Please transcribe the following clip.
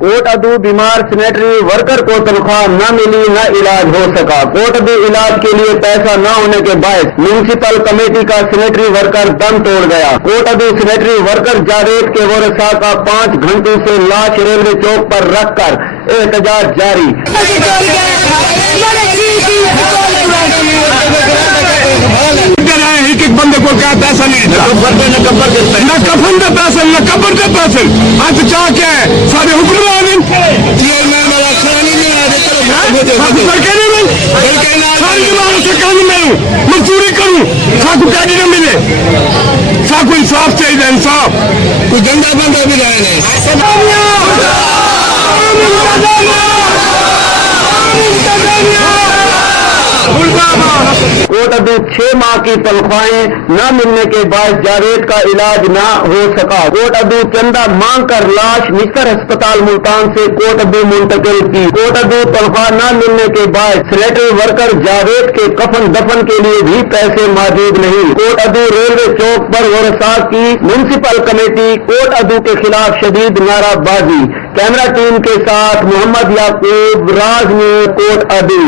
Coat अदू बीमार sanitary worker को तनख्वाह न मिली, न इलाज हो सका। कोट अदू इलाज के लिए पैसा न होने के बायस म्यूनिसिपल कमेटी का सैनिटरी वर्कर दम तोड़ गया। कोट अदू सैनिटरी वर्कर जावेद के वरसा का 5 घंटे से लाश रेलवे चौक पर रखकर एहतजाज जारी। एक बंदे को क्या पैसा नहीं था, न कफन का पैसा, न कब्र का पैसा। आज क्या क्या है सारे हुक्मरान मजदूरी करूँ साकू क्या न मिले, साकू इंसाफ चाहिए, इंसाफ कोई गंदा बंदा भी कोट अदू 6 माह की तनख्वाहें न मिलने के बाद जावेद का इलाज न हो सका। कोट अदू चंदा मांग कर लाश निस्तर अस्पताल मुल्तान से कोट अदू मुंतकिल की। कोट अदू तनख्वाह न मिलने के बाद सैनिटरी वर्कर जावेद के कफन दफन के लिए भी पैसे मौजूद नहीं। कोट अदू रेलवे चौक पर वरसा की म्यूनिसिपल कमेटी कोट अदू के खिलाफ शदीद नाराबाजी। कैमरा टीम के साथ मोहम्मद याकूब, राज न्यूज़, कोट अदू।